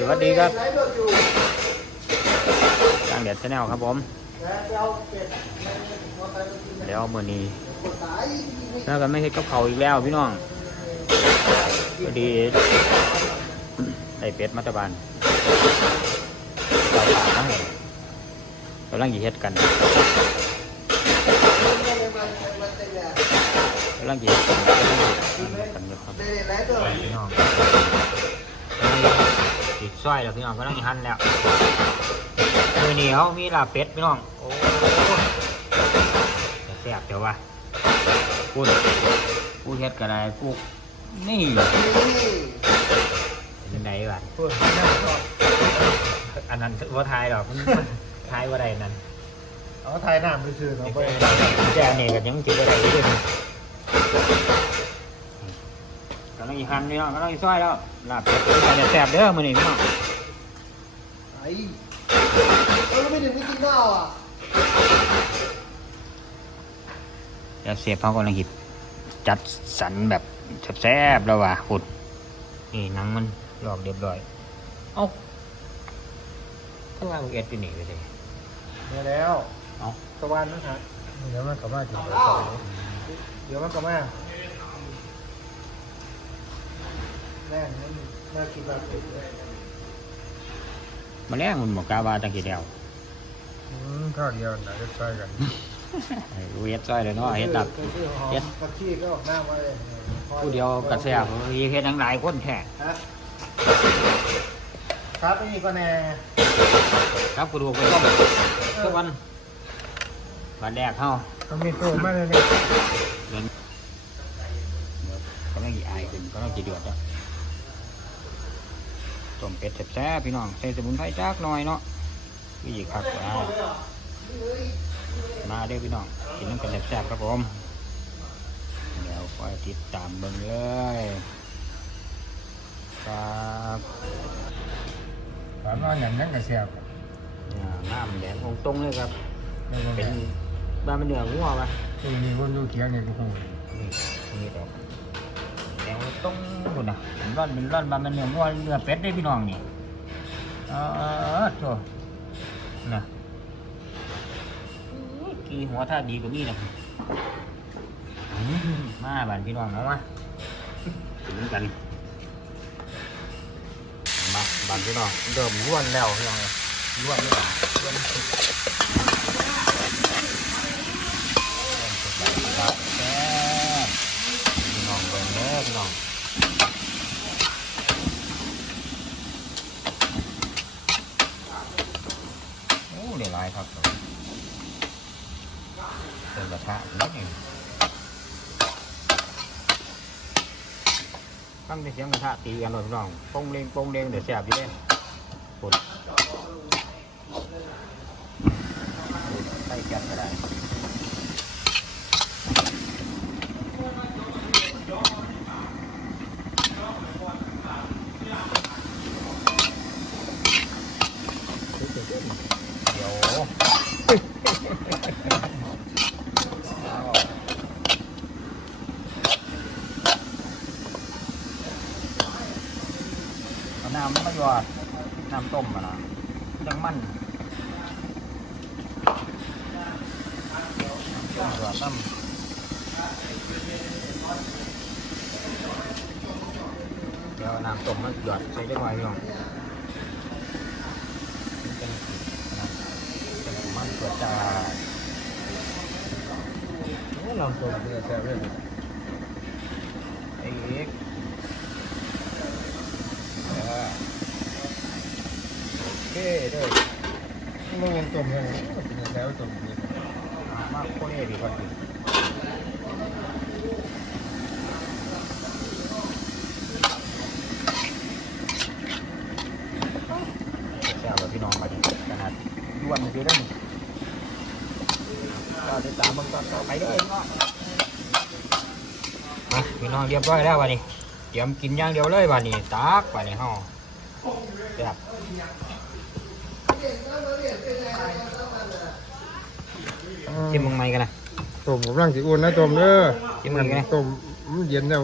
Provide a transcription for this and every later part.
สวัสดีครับจางเด็ดชาแนลครับผม เดี๋ยวเมื่อนี้แล้วกันไม่เฮ็ดกับเขาอีกแล้วพี่น้องพอดีได้เป็ดมัตบานเราฝากมาให้กำลังยีเฮ็ดกันกำลังยีเฮ็ดกันกำลังยีเฮ็ดกันอยู่ครับพี่น้อง ติดสร้อยแล้วพี่น้องกำลังหยีหั่นแล้วมือนี้เขามีลาบเป็ดพี่น้องโอ้แซ่บเดี๋ยวว่าพูดพูดเฮ็ดกันอะไรพูดนี่เป็นไงวะอันนั้นว่าทายหรอกมันทายว่าใดนั่นเอาถ่ายหน้าไปซื้อเราไปแต่อันนี้ก็ยังจิบอะไรอยู่ด้วย กำลังอีกหันนี่เนาะกำลังอีกซอยแล้วลาบเป็ดอาจจะแซ่บเด้อมื้อนี้พี่น้องไอ้เออไม่ถึงไม่กินข้าวอะเดี๋ยวเสียบเขากำลังหิดจัดสรรแบบแซ่บๆแล้วว่ะขุดนี่หนังมันลอกเรียบร้อย เอ้าก็ว่ามึงเอ็ดอยู่นี่ไปเลยเนี่ยแล้วเอ้าตะวันนะฮะเดี๋ยวมันกลับมากินเดี๋ยวต่อเดี๋ยวมันกลับมา แม่นั่นแม่กินแบบเด็กเลยมาแล้งมันบอกกล้าว่าจังกี่เดียวอืมข้าวเดียวนะจะใช้กันไอ้เฮ็ดซอยเลยเนาะเฮ็ดดับเฮ็เฮ็ดดตะกี้ก็ออกหน้ามาเลยผู้เดียวกระแซ่บเฮ็ดทั้งหลายคนแท้ฮะครับนี่ก็แน่ครับกระดูกไปต้มทุกวันวันแรกเข้าก็มีตัวมาเลยเนี่ยเดินเดี๋ยวกำลังอีอายขึ้นกำลังจีเดือดแล้ว ต้มเป็ดแซ่บๆพี่น้องใส่สมุนไพรจักหน่อยเนาะพี่ครับอ่ามาเด้อพี่น้องกินน้ำกันแซ่บๆครับผมเดี๋ยวคอยติดตามเบิ่งเลยครับถามว่าอย่างนั้นก็เสียบเนี่ยน้ำแดงองตรงเลยครับ เป็เป็นนบ้านมันเหนืองัวปะนี่มีคนดูเขียงเนี่ยกูหูนี่นี่ดอกแดง ต้องดูนะเป็นร่อนเป็นร่อนบ้ามันเหนืองัวเนื้อเป็ดได้พี่น้องนี่เออโถนะกี่หัวท่าดีกว่านี้นะมาบ้านพี่น้องเอามาถึงกันมาบ้านพี่น้องเริ่มร่วนแล้วพี่น้องเอ้ยร่วนหรือเปล่าร่วนสุดครับแซ่บพี่น้องเบิ่งเด้อพี่น้องโอ้เดี๋ยวลายครับเติมกระทะนิดหนึงฟังแต่ เสียงกระทะตีกันเลยพี่น้องโป้งเด้งโป้งเด้งเดี๋ยวแซ่บอยู่เด้ปวดใส่แก๊สก็ได้เดี๋ยวเอาน้ำมาห ยอดน้ำต้มมานะจังมันน้ำต้มหยอดน้ำเดี๋ยวเอาน้ำต้มมาหยอดใส่ได้ไหมพี่น้องมันเป็นสีนะเป็นมันเกิดจากลองตัวเดียวแซ่บเลยไอ้เอกเออ โอเคเด้อไม่เงินต้มเลยกินแล้วต้มนี่เอามาโคเล่ดีกว่าแซ่เลยพี่น้องมาดิขนาดด้วนเลยพี่เด้อนี่ก็ติดตามเบิ่งต่อไปด้มาพี่น้องเรียบร้อยแล้ววันนี้เตรียมกินอย่างเดียวเลยวันนี้ตักวันนี้เฮาแซ่บ ชิมมึงไหมกันนะต้มกำลังสิอุ่นนะต้มเด้อชิมมึงกันนะต้มมันเย็นแล้ว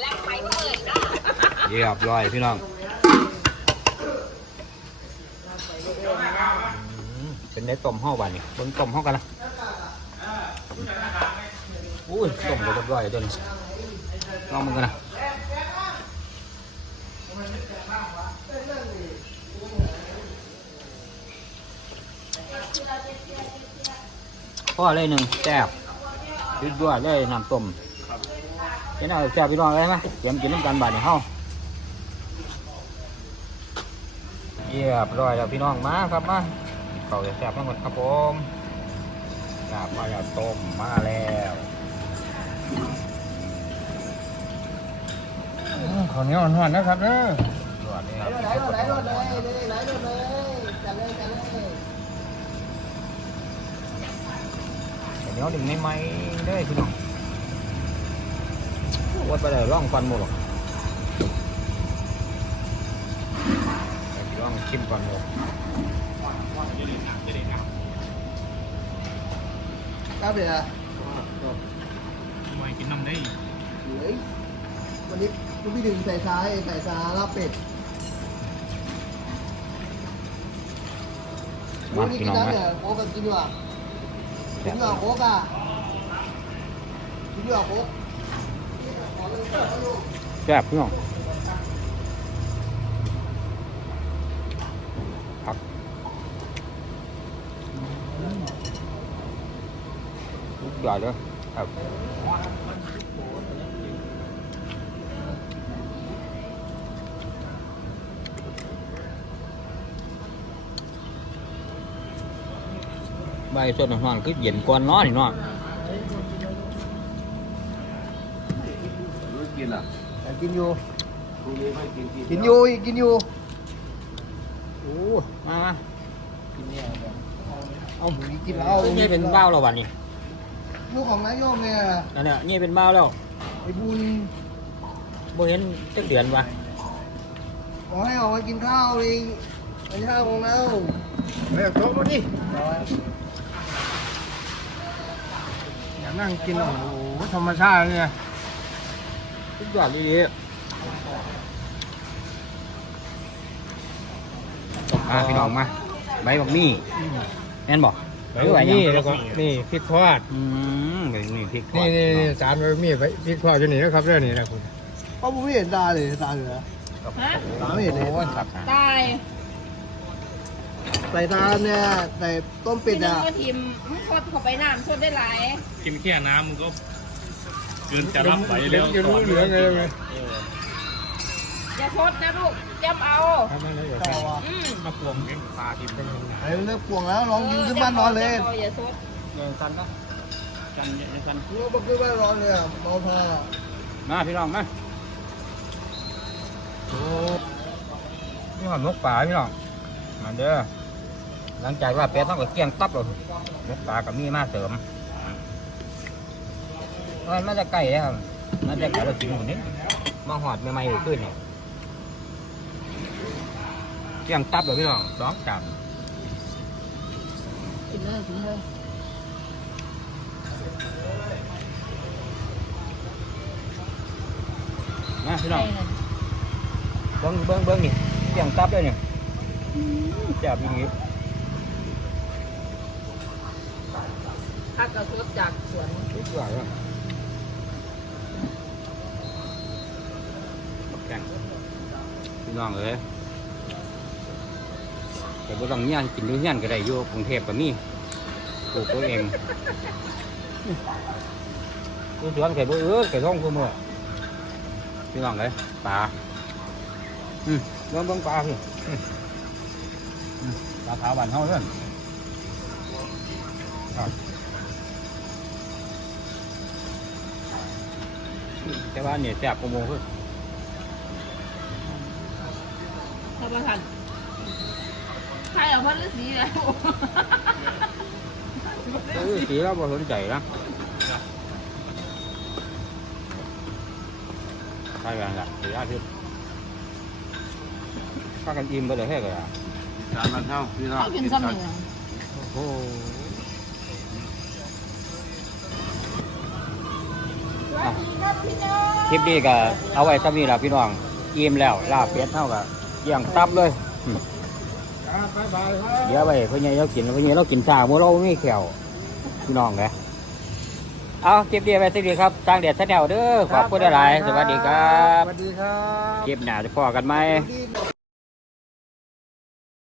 แรงไปเปิดนะเรียบร้อยพี่น้องอืมเป็นได้ต้มห่อบ้านนี่เบิ่งต้มห่อกันละอุ้ยต้มไปเรียบร้อยจนลองมึงกันนะ พ่อเลยหนึ่งแซ่บยืดด้วยเลยน้ำต้มเจ้าหน้าแซ่บพี่น้องเลยไหมเตรียมกินน้ำกันบาดในเฮาเรียบร้อยแล้วพี่น้องมาครับมาเขาจะแซ่บทั้งหมดครับผมแซ่บมาแล้วต้มมาแล้วข้าวเหนียวหอนๆนะครับเด้อ สวัสดีครับไหลรถไหลรถเลยไหลรถเลยจัดเลยจัดเลยข้าวเหนียวดึงไม่ไหมเด้อพี่น้องวัดไปเลยร่องฟันหมดหรอกไปร่องชิมก่อนหมดครับเดี๋ยวนะไม่กินน้ำได้เฮ้ยวันนี้ลูกพี่ดึงใส่ซ้ายใส่ซ้ายลาบเป็ด มาวันนี้พี่กินน้องน้ำมาเนี่ยโค้กกันกินดีกว่ากินดีกว่าโค้กอะกินดีกว่าโค้กแซ่บพี่น้องพักสุดยอดเลยครับ ใบสดหวานๆคือเย็นกว่าน้อนี่เนาะรู้กินอะแต่กินอยู่พรุ่งนี้ไม่กินกินกินอยู่กินอยู่โอ้มามากินเนี่ยเอาเอากินแล้วนี่เป็นเบ้าแล้ววันนี้ลูกของนายโยมเนี่ยนั่นเนี่ยนี่เป็นเบ้าแล้วไอ้บุญบ่เห็นจักเดือนวะขอให้ออกมากินข้าวเลยกินข้าวของเราเรียกโต๊ะมาดิอยาก นั่งกินโอ้โหธรรมชาติเนี่ยสุดยอดดีมาพี่น้องมาใบบักมี่แม่นบ่ไว้นี่แล้วก็นี่พริกทอดอืมใบบักมี่พริกทอนี่ดนี่นี่จานไว้มีไว้พริกทอดอยู่นี่นะครับเรื่องนี้นะคุณเพราะผมไม่เห็นตาเลยตาเหลือฮะตาไม่เห็นเลยโอ้ยครับตาย ใส่ตาเนี่ยใส่ต้มเป็ดพี่น้ออะงก็ทิมมึงคดเข้าไปน้ำชดได้หลายกินแค่น้ำมึงก็เกินจะรับไหวแล้วจะรู้เหลืองเลยไหมอย่าชดนะลูกจำเอาทำอะไรอย่างต่อเงี้ยว่ะอืมมาปวงเป็นปลาทิพย์ไอ้เลิกปวงแล้วลองยิงขึ้นบ้านนอนเลยจำาอย่าชดเดินสันก็กันเดินสันลูกมาขึ้นบ้านนอนเลยอะเมาทามาพี่น้องมาโอ้นี่หอมนกป่าพี่น้อง มาเด้อหลังจากว่าเป็ดต้องก็เกลี้ยงตับเลยนกป่ากับมีมาเสริมมันมาจะใกล้แล้วครับมาจะใกล้เราสิงคนนี้มาหอดใหม่ๆขึ้นเนี่ยเกลี้ยงตับเลยพี่น้องสองจานกินเลยกินเลยนะพี่น้ใช่องเลยเบิ้งเบิ้งเบิ้งนี่เกลี้ยงตับเลยเนี่ย แซ่บอีกนิดผักกระสดจากสวนสุดยอดเลยแข็งพี่น้องเอ้ยแต่บ่ต้องเงี้ยกินอยู่เงี้ยนก็ได้อยู่กรุงเทพก็มีปลูกตัวเองคือสวนไข่บ่เออไข่ท้องกูมือพี่น้องเอ้ยปลาอืมเบิ่งเบิ่งปลาพี่ อืมอืมปลาขาวบ้านเฮาเด้อครับแต่ว่าเนี่ยแซ่บกว่าหมูคือถ้าประทันใครเอาพันฤาษีแล้วเออสีเราบ่สนใจนะใช่กันละสีอาทิตย์ถ้ากันอิ่มไปเลยแค่กันอะ จานมันเท่าพี่น้องเอากินซ้ำหนึ่งโอ้โหสวัสดีครับพี่น้องคลิปนี้ก็เอาไว้ซ้ำนี้ละพี่น้องอิ่มแล้วลาบเป็ดเท่ากับเกี่ยงตับเลยอืมครับบ๊ายบายครับ เดี๋ยวไปเพื่อนใหญ่เรากินเพื่อนใหญ่เรากินชาหมูเราไม่แขวพี่น้องไงเอาเก็บเดียวไปสิดีครับสร้างเดียดแนวเด้อขอบคุณหลายๆสวัสดีครับ สวัสดีครับ เก็บหนาจะพอกันไหมดี